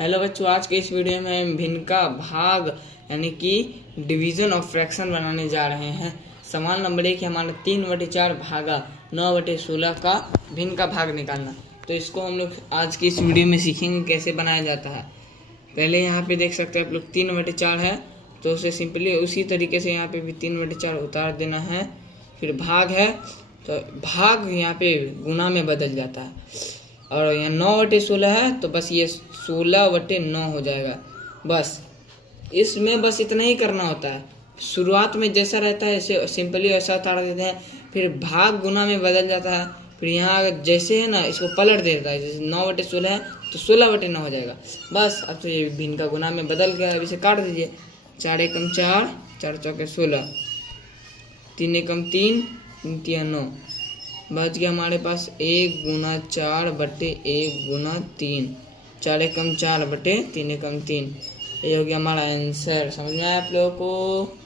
Hello बच्चों, आज के इस वीडियो में हम भिन्न का भाग यानी कि डिवीजन ऑफ फ्रैक्शन बनाने जा रहे हैं। सवाल नंबर 1 है हमारा 3/4 भागा 9/16 का भिन्न का भाग निकालना। तो इसको हम लोग आज की इस वीडियो में सीखेंगे कैसे बनाया जाता है। पहले यहाँ पे देख सकते हैं आप लोग 3/4 है, तो उसे सिंपली उसी तरीके से यहाँ पे भी 3/4 उतार देना है। फिर भाग है तो भाग यहाँ पे गुना में बदल जाता है, और यहाँ 9/16 है तो बस ये 16/9 हो जाएगा। बस इसमें बस इतना ही करना होता है। शुरुआत में जैसा रहता है ऐसे सिंपली ऐसा उतार देते हैं, फिर भाग गुना में बदल जाता है। फिर यहाँ जैसे है ना, इसको पलट देता है। जैसे 9/16 है तो 16/9 हो जाएगा। बस अब तो ये भिन्न का गुना में बदल गया। अब इसे काट दीजिए। 4 एकम 4, 4 चौके 16, 3 एकम 3, 3 तिया 9। बच गया हमारे पास 1 गुना 4 बटे 1 गुना 3, 4 एकम 4 बटे 3 एकम 3। ये हो गया हमारा आंसर। समझ में आया आप लोगों को?